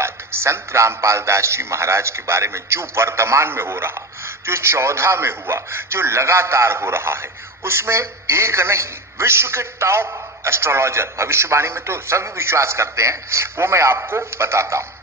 बात है। संत रामपाल दास जी महाराज के बारे में जो वर्तमान में हो रहा, जो 14 में हुआ, जो लगातार हो रहा है, उसमें एक नहीं, विश्व के टॉप एस्ट्रोलॉजर, भविष्यवाणी में तो सभी विश्वास करते हैं, वो मैं आपको बताता हूं।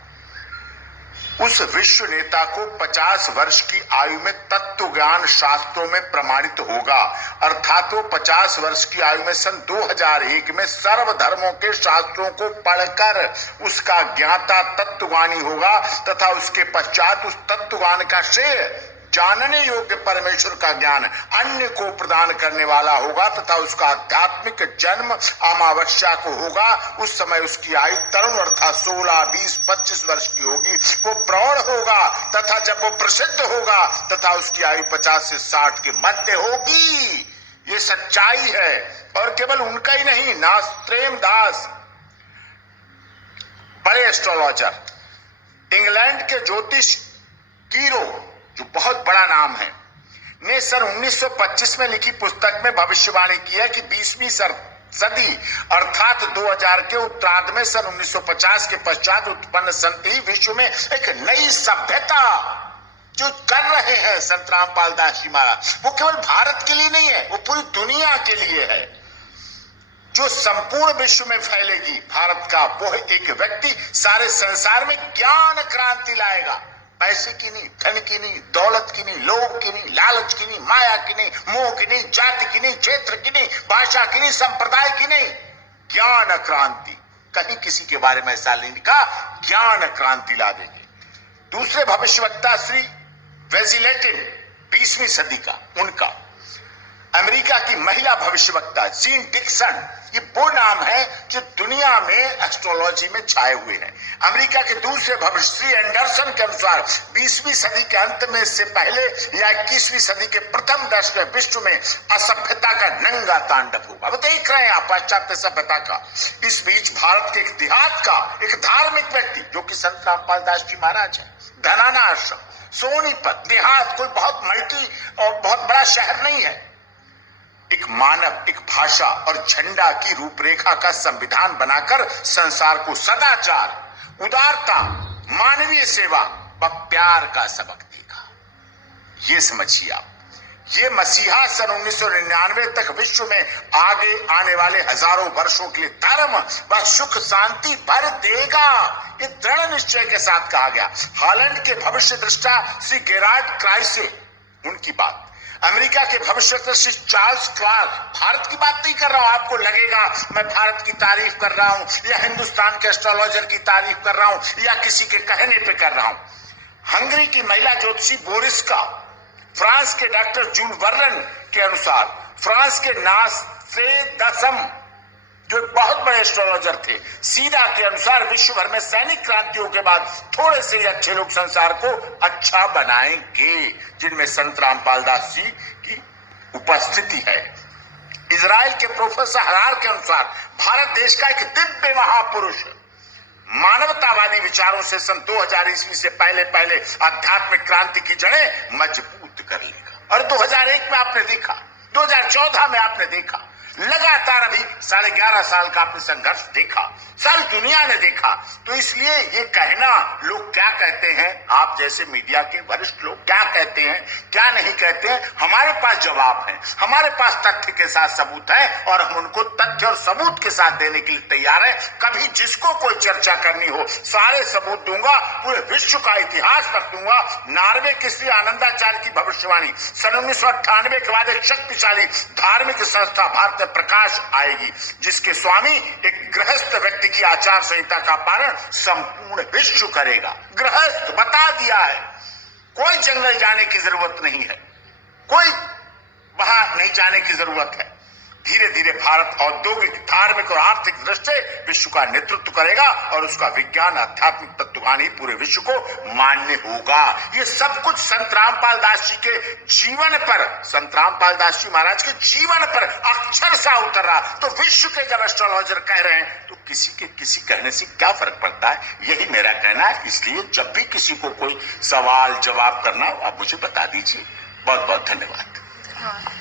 उस विश्व नेता को 50 वर्ष की आयु में तत्व ज्ञान शास्त्रों में प्रमाणित होगा, अर्थात वो 50 वर्ष की आयु में सन 2001 में सर्व धर्मों के शास्त्रों को पढ़कर उसका ज्ञाता तत्वज्ञानी होगा तथा उसके पश्चात उस तत्वज्ञान का श्रेय जानने योग्य परमेश्वर का ज्ञान अन्य को प्रदान करने वाला होगा तथा उसका आध्यात्मिक जन्म अमावस्या को होगा। उस समय उसकी आयु तरुण अर्थात 16, 20, 25 वर्ष की होगी। वो प्रौढ़ होगा तथा जब वो प्रसिद्ध होगा तथा उसकी आयु 50 से 60 के मध्य होगी। ये सच्चाई है। और केवल उनका ही नहीं, नास्त्रेम दास बड़े एस्ट्रोलॉजर, इंग्लैंड के ज्योतिष कीरो, जो बहुत बड़ा नाम है, ने सन 1925 में लिखी पुस्तक में भविष्यवाणी की है कि 20वीं सदी अर्थात 2000 के उत्तरार्ध में सन 1950 के पश्चात उत्पन्न संत विश्व में एक नई सभ्यता जो कर रहे हैं संत रामपाल दास जी महाराज, वो केवल भारत के लिए नहीं है, वो पूरी दुनिया के लिए है, जो संपूर्ण विश्व में फैलेगी। भारत का वो एक व्यक्ति सारे संसार में ज्ञान क्रांति लाएगा। पैसे की नहीं, धन की नहीं, दौलत की नहीं, लोभ की नहीं, लालच की नहीं, माया की नहीं, मोह की नहीं, जाति की नहीं, क्षेत्र की नहीं, भाषा की नहीं, संप्रदाय की नहीं, ज्ञान क्रांति। कहीं किसी के बारे में ऐसा नहीं लिखा, ज्ञान क्रांति ला देंगे। दूसरे भविष्यवक्ता श्री वेजिलेटिन 20वीं सदी का, उनका अमेरिका की महिला भविष्यवक्ता जीन डिक्सन, ये वो नाम है जो दुनिया में एस्ट्रोलॉजी में छाए हुए हैं। अमेरिका के दूसरे भविष्य श्री एंडरसन के अनुसार 20वीं सदी के अंत में से पहले या 21वीं सदी के प्रथम दशक में विश्व में असभ्यता का नंगा तांडव होगा। वो देख रहे हैं आप पाश्चात्य सभ्यता का। इस बीच भारत के एक देहात का एक धार्मिक व्यक्ति जो कि संत रामपाल दास जी महाराज है, धनाना आश्रम, सोनीपत देहात, कोई बहुत मल्टी और बहुत बड़ा शहर नहीं है, एक मानव, एक भाषा और झंडा की रूपरेखा का संविधान बनाकर संसार को सदाचार, उदारता, मानवीय सेवा व प्यार का सबक देगा। ये समझिए आप, ये मसीहा सन 1999 तक विश्व में आगे आने वाले हजारों वर्षों के लिए धर्म व सुख शांति भर देगा। ये दृढ़ निश्चय के साथ कहा गया। हॉलैंड के भविष्य दृष्टा श्री गेरार्ड क्राइसे, उनकी बात, अमेरिका के भविष्य श्री चार्ल्स क्लार्क, भारत की बात नहीं कर रहा हूं, आपको लगेगा मैं भारत की तारीफ कर रहा हूं या हिंदुस्तान के एस्ट्रोलॉजर की तारीफ कर रहा हूं या किसी के कहने पे कर रहा हूं। हंगरी की महिला ज्योतिषी बोरिस्का, फ्रांस के डॉक्टर जूल वर्रन के अनुसार, फ्रांस के नास्ट्रेदसम जो बहुत बड़े एस्ट्रोलॉजर थे, सीधा के अनुसार विश्व भर में सैनिक क्रांतियों के बाद थोड़े से अच्छे लोग संसार को अच्छा बनाएंगे, जिनमें संत रामपाल दास जी की उपस्थिति है। इजराइल के प्रोफेसर हरार के अनुसार भारत देश का एक दिव्य महापुरुष मानवतावादी विचारों से सन 2000 ईस्वी से पहले पहले आध्यात्मिक क्रांति की जड़ें मजबूत कर लेगा। और 2001 में आपने देखा, 2014 में आपने देखा, लगातार अभी 11.5 साल का आपने संघर्ष देखा, सारी दुनिया ने देखा। तो इसलिए ये कहना, लोग क्या कहते हैं, आप जैसे मीडिया के वरिष्ठ लोग क्या कहते हैं, क्या नहीं कहते हैं, हमारे पास जवाब है, हमारे पास तथ्य के साथ सबूत है और हम उनको तथ्य और सबूत के साथ देने के लिए तैयार है। कभी जिसको कोई चर्चा करनी हो सारे सबूत दूंगा, पूरे विश्व का इतिहास रख दूंगा। नार्वे की श्री आनंदाचार्य की भविष्यवाणी, सन 1998 के बाद एक शक्तिशाली धार्मिक संस्था भारत प्रकाश आएगी, जिसके स्वामी एक गृहस्थ व्यक्ति की आचार संहिता का पालन संपूर्ण विश्व करेगा। गृहस्थ बता दिया है, कोई जंगल जाने की जरूरत नहीं है, कोई वहां नहीं जाने की जरूरत है। धीरे धीरे भारत औद्योगिक, धार्मिक और आर्थिक दृष्टि से विश्व का नेतृत्व करेगा और उसका विज्ञान, आध्यात्मिक तत्वज्ञान ही पूरे विश्व को मान्य होगा। ये सब कुछ संत रामपाल दास जी के जीवन पर, संत रामपाल दास जी महाराज के जीवन पर अक्षर सा उतर रहा। तो विश्व के जब एस्ट्रोलॉजर कह रहे हैं तो किसी के किसी कहने से क्या फर्क पड़ता है, यही मेरा कहना है। इसलिए जब भी किसी को कोई सवाल जवाब करना हो आप मुझे बता दीजिए। बहुत बहुत धन्यवाद।